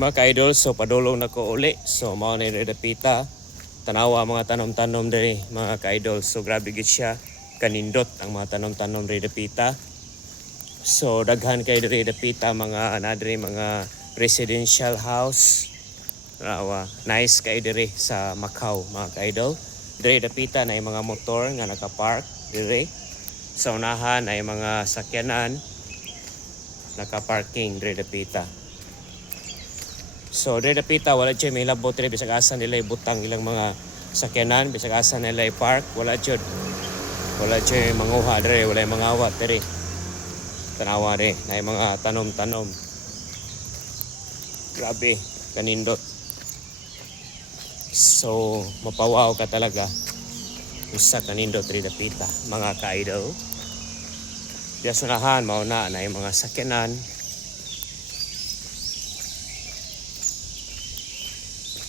Mga ka-idol, so padulong na ko uli. So mao ni redapita. Tanawa mga tanom-tanom diri mga ka-idol. So grabe gid siya. Kanindot ang mga tanom-tanom diri dapita. So daghan kay diri dapita mga anadri mga residential house. Tanawa, nice kay diri sa Macau mga ka-idol. Diri dapita na mga motor nga naka-park diri. Sa unahan ay mga sakyanan naka-parking diri dapita. So diri dapita wala jud may labot diri bisag asa nila ibutang ilang mga sakyanan, bisag asa nila i-park, wala jud manguha diri, wala mga awat diri. Tanawa rin na mga tanom-tanom. Grabe, kanindot. So mapawaw ka talaga. Usa kanindot diri dapita mga ka-idol. Diya sunahan mauna na mga sakyanan.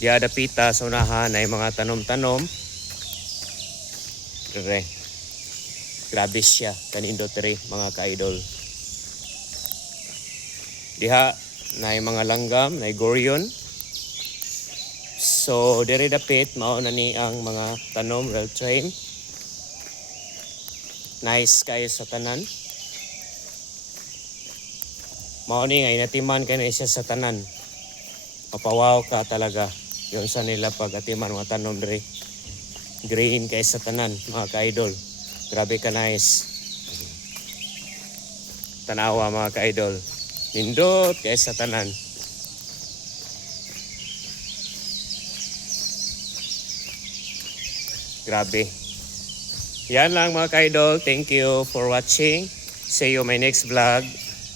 Diya dapita sa unahan ay mga tanom-tanom. Grabe siya, kanindot rin mga ka-idol. Diha na mga langgam, na gorion. So diri dapit mao na ni ang mga tanom rail train. Nice kayo sa tanan. Mao ni nga inatiman kay na siya sa tanan. Mapawaw ka talaga. Yun sa nila pag-atiman mga tanom diri. Green kay sa tanan mga ka-idol. Grabe ka nice. Tanawa mga ka-idol. Nindot kay sa tanan. Grabe. Yan lang mga ka-idol. Thank you for watching. See you my next vlog.